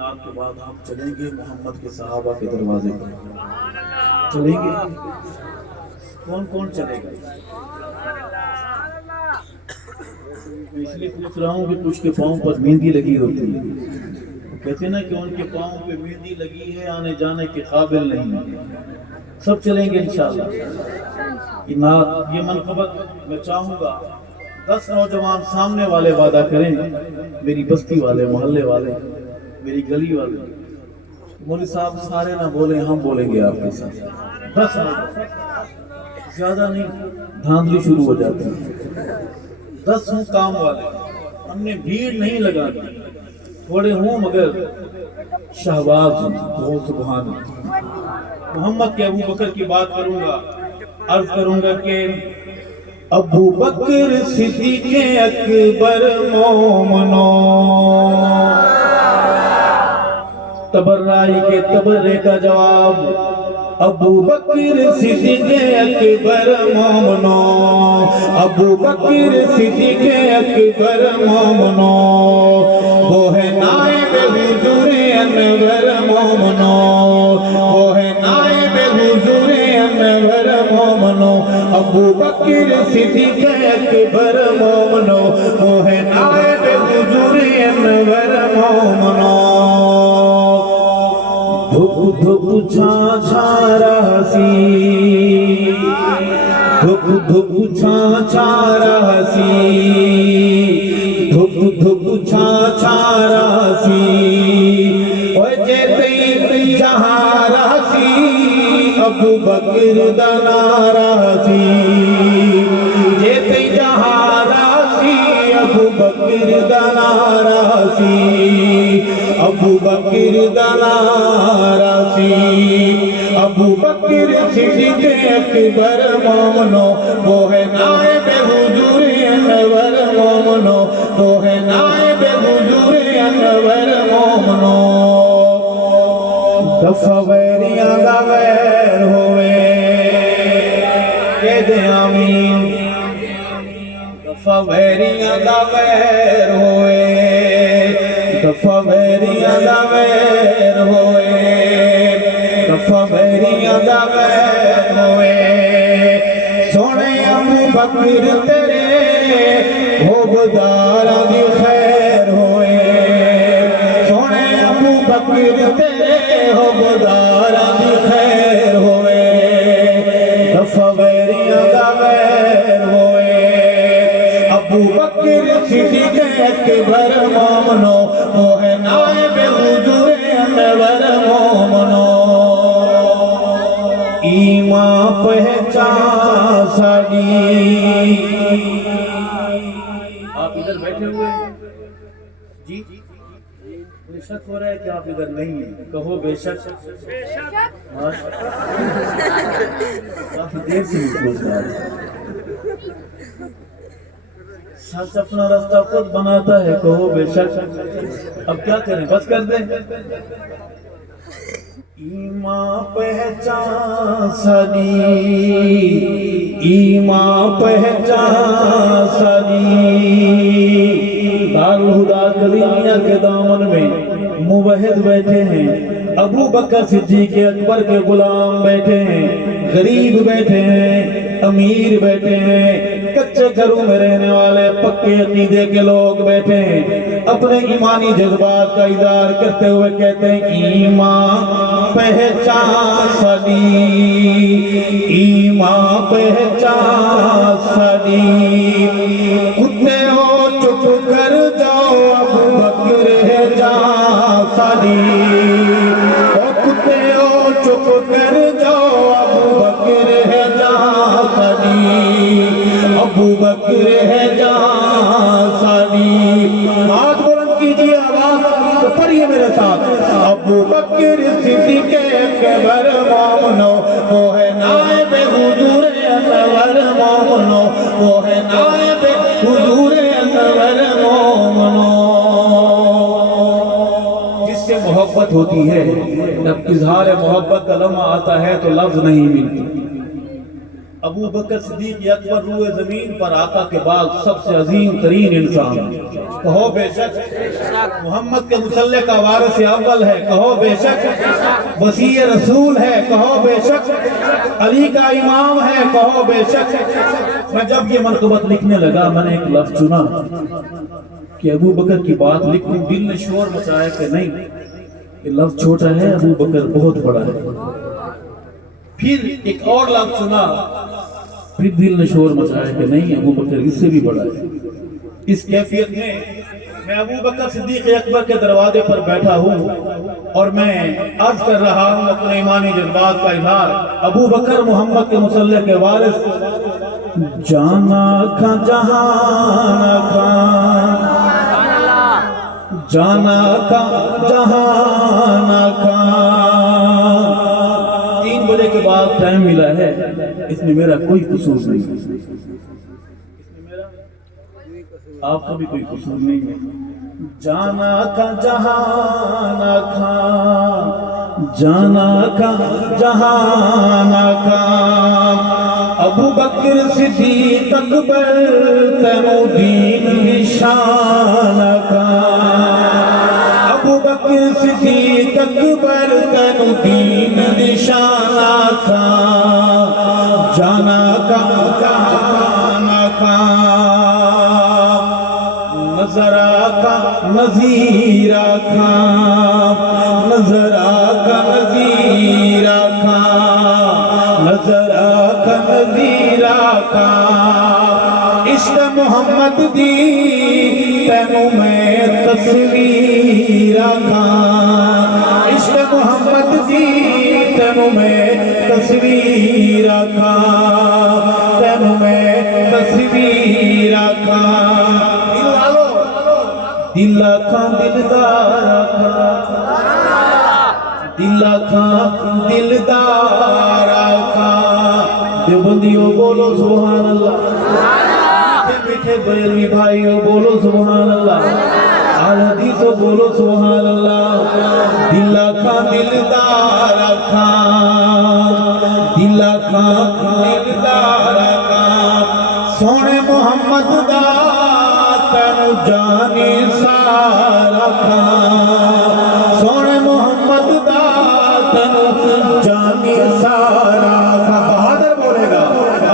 نعت کے بعد آپ چلیں گے محمد کے صحابہ کے دروازے پر؟ چلیں گے؟ کون کون چلے گا؟ میں اس لیے پوچھ رہا ہوں کہ کچھ کے پاؤں پر مہندی لگی ہوتی ہے، کہتے ہیں نا کہ ان کے پاؤں پہ مہندی لگی ہے، آنے جانے کے قابل نہیں. سب چلیں گے انشاءاللہ. یہ نعت، یہ منقبت میں چاہوں گا 10 نوجوان سامنے والے وعدہ کریں، میری بستی والے، محلے والے، میری گلی والے. مولوی صاحب سارے نہ بولیں، ہم بولیں گے آپ کے ساتھ. 10 زیادہ نہیں، دھاندلی شروع ہو جاتی ہے. 10 ہوں کام والے، ہم نے بھیڑ نہیں لگانی. تھوڑے ہوں مگر شہباز ہوں. بہت سبحان اللہ. محمد کے ابو بکر کی بات کروں گا، عرض کروں گا کہ ابو بکر صدیق اکبر مومنو. تبرائی کے تبرے کا جواب، ابو بکر صدیق اکبر مومنو. ابو بکر صدیق اکبر مومنو، وہ ہے نائب حضور انور مومنو. وہ ہے نائب حضور انور مومنو. ابو بکر صدیق اکبر مومنو، وہ ہے نائب حضور انور مومنو. دھپ دھپ چھا چھا رہسی، دھپ دھپ چھا چھا رہسی، دھپ دھپ چھا چھا رہسی. اوے جیتے جہاں رہسی، ابو بکر دنا رہسی. جیتے جہاں رہسی، ابو بکر دنا رہسی. ابو بکر دنا رہسی. ابو بکر صدیق اکبر مومنو، وہ ہے نائب حضور انور مومنو. وہ ہے نائب حضور انور مومنو. دفع ویریاں دا ویر ہوئے، کہہ دے آمین. دفع ویریاں دا ویر ہوئے، دفع ویریاں دا ویر ہوئے، دفع ویریاں دا ویر ہوئے. سونے ابو بکر تیرے ہوبداراں دی خیر ہوئے. سونے ابو بکر تیرے ہوبداراں دی خیر ہوئے. دفع ویریاں دا ویر ہوئے. ابو بکر صدیق اکبر مومنو، وہ ہے نائب حضور انور مومنو. ایمان پہچان ساڈی. آپ ادھر بیٹھے ہوئے جی، مجھے شک ہو رہا ہے کہ آپ ادھر نہیں ہیں. کہو بے شک. کافی دیر سے سوچ رہا ہے. سچ اپنا راستہ خود بناتا ہے. کہو بے شک. اب کیا کریں، بس کر دیں. ایمان پہچان ساڈی، ایمان پہچان ساڈی. دارالہدیٰ کلیمیہ کے دامن میں موحد بیٹھے ہیں. ابو بکر صدیق اکبر کے غلام بیٹھے ہیں، غریب بیٹھے ہیں، امیر بیٹھے ہیں، کچے گھروں میں رہنے والے پکے عقیدے کے لوگ بیٹھے ہیں. اپنے ایمانی جذبات کا اظہار کرتے ہوئے کہتے ہیں ایمان پہچان ساڈی، ایمان پہچان ساڈی. کتے ہو چپ کر جاؤ، ابو بکر ہے جان ساڈی. او کتے ہو چپ کر جاؤ، ابو بکر ہے جان ساڈی. ابو بکر ہے جان ساڈی. ہاتھ بلند کیجیے، آواز پڑھیے میرے ساتھ. ابو بکر صدیق اکبر مومنو، وہ ہے نائب حضور انور مومنو. وہ ہے نائب حضور انور مومنو. جس سے محبت ہوتی ہے، جب اظہار محبت کا لمحہ آتا ہے تو لفظ نہیں ملتی. ابو بکر صدیق اکبر روئے زمین پر آقا کے بعد سب سے عظیم ترین انسان ہے، کہو بے شک۔ محمد کے مسلح کا وارث اول ہے، کہو بے شک۔ وصی رسول ہے، کہو بے شک۔ علی کا امام ہے، کہو بے شک۔ میں جب یہ منقبت لکھنے لگا میں نے ایک لفظ چنا کہ ابو بکر کی بات لکھوں، دل نے شور مچایا کہ نہیں، یہ لفظ چھوٹا ہے، ابو بکر بہت بڑا ہے۔ پھر ایک اور لفظ چنا، پھر دل نے شور مچایا کہ نہیں، ابو بکر اس سے بھی بڑا ہے۔ اس کیفیت میں ابو بکر صدیق اکبر کے دروازے پر بیٹھا ہوں اور میں عرض کر رہا ہوں اپنے ایمانی جذبات کا اظہار۔ ابو بکر محمد کے مسلح کے وارث، جانا کھا جہانا کھا، جانا کھا جہانا کھا۔ 3 بجے کے بعد ٹائم ملا ہے، اس میں میرا کوئی قصور نہیں، آپ کا بھی کوئی قصور نہیں ہے۔ جانا کا جہانا کھا، جانا کا جہانا کھا، ابو بکر صدیق اکبر تینو دین نشان کا، ابو بکر صدیق اکبر تینو دین نشان کا، جانا کا جہانا کا، نظر آقا نظیر آقا، نظر آقا نظیر آقا، نظر آقا نظیر آقا، عشق محمد دی تینو میں تصویر آقا، عشق محمد دی تینو میں تصویر آقا، تینو میں تصویر آقا۔ دل آقا دلدار آقا، دل آقا دلدار آقا، دیوبندیوں بولو سبحان اللہ، میٹھے بیروی بھائیوں بولو سبحان اللہ، اہل حدیثوں بولو سبحان اللہ۔ دل آقا دلدار آقا، دل آقا دلدار آقا، سونے محمد دا تینو جانے سارا کھا، سونے محمد دا تینو جانے سارا کھا۔ بہادر بولے گا،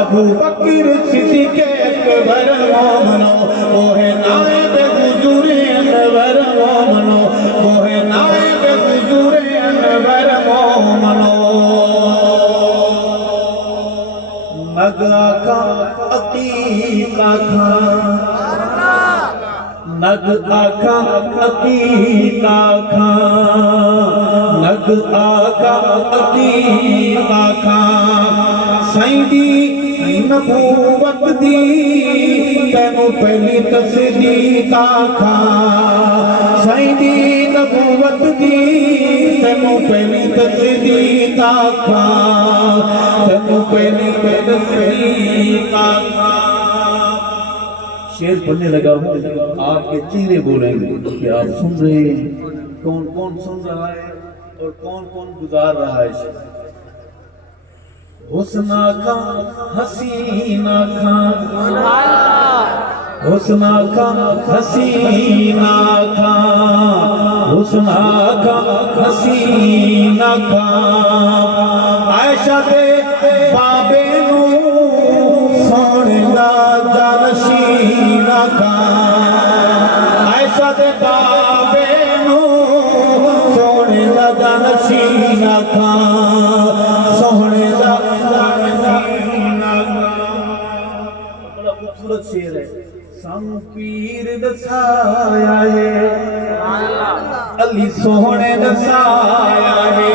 ابو بکر صدیق اکبر مومنو، وہ ہے نائب حضور انور مومنو، وہ ہے نائب حضور انور مومنو۔ نگ آقا عقیق آقا، نگ آقا عقیق آقا، نگ آقا عقیق آقا، سائیں دی نبوت دی تینو پہلی تصدیق آقا، سائیں دی نبوت دی تینو پہلی تصدیق آقا، تینو پہلی تصدیق آقا۔ شعر پڑھنے لگا ہوں، آپ کے چہرے بولیں گے کہ آپ سن رہے ہیں، کون کون سن رہا ہے اور کون کون گزار رہا ہے شعر۔ حسنہ کا حسینہ کا، حسنہ کا حسینہ کا، حسنہ کا حسینہ کا، عائشہ دے بابے نو سونے دا جانشینہ کا، عائشہ دے بابے نو سونے دا جانشینہ کا، سونے دا جانشینہ کا۔ بڑا خوبصورت شعر ہے۔ سانو پیر دسایا ہے، علی سونے دسایا ہے،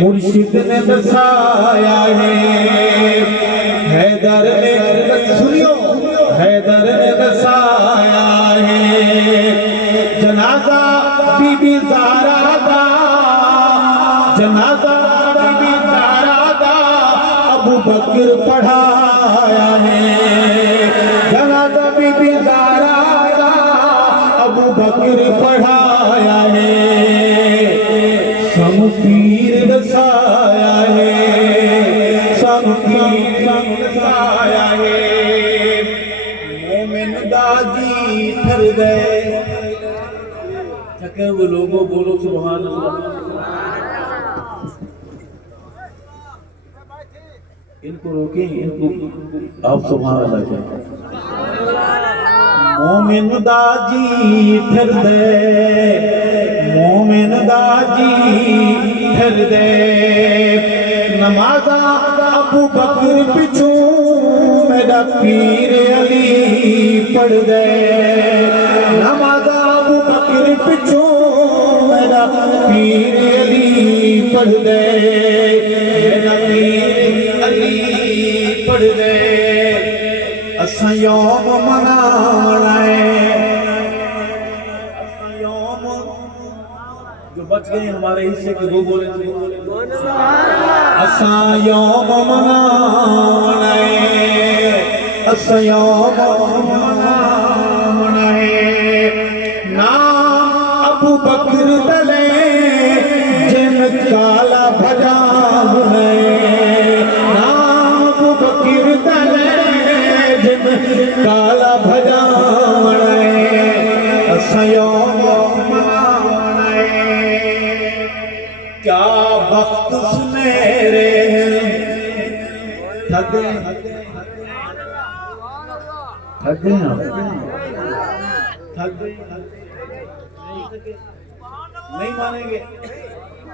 مرشد نے دسایا ہے، حیدر نے سنیو، حیدر نے دسایا ہے، جنازہ بی بی زہرا دا، جنازہ بی بی زہرا دا ابو بکر پڑھایا ہے، جنازہ بی بی زہرا دا ابو بکر پڑھایا ہے، سانو پیر دسایا ہے، سانو پیر لوگوں بولو سبحان اللہ. ان کو روکیں, ان کو آپ سبحان اللہ کہیں. مومن دا جی پھر دے, مومن دا جی پھر دے, نمازاں ابو بکر پچھوں میرا پیر علی پڑھ دے, نمازاں ابو بکر پچھوں میرا پیر علی پڑھ دے, میرا پیر علی پڑھ دے. اساں یوم مناونا ہے, اساں یوم جو بچ گئے ہمارے حصے کے وہ بولے تھے, اساں یوم مناونا ہے, اساں یوم مناونا ہے. نام ابو بکر دلے جن کالا بھجاونا ہے, نام ابو بکر دلے کالا بھجاونا ہے, اساں یوم مناونا ہے. کیا وقت سنہرے تھک گئے, تھک گئے تھک گئے, نہیں مانیں گے,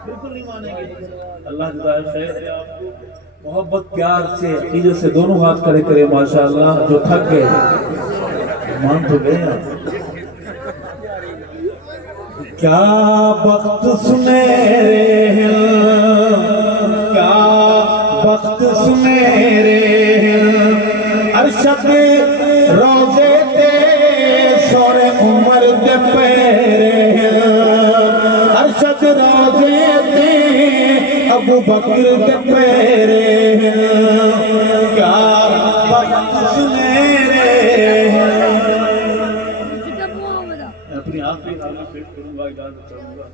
بالکل نہیں مانیں گے. اللہ جزائے خیر دے آپ کو, محبت پیار سے عقیدت سے دونوں ہاتھ کھڑے کرے ماشاءاللہ. جو تھک گئے مان تو گئے آپ. کیا وقت سنہرے ہیں, کیا وقت سنہرے ہیں, ارشد روزے تے سورے عمر دے پیرے ہیں, ارشد روزے تے ابو بکر دے پیرے ہیں. کیا وقت سنہرے ہیں. اپنی آپ پہ فٹ کروں گا, اجازت چاہوں گا.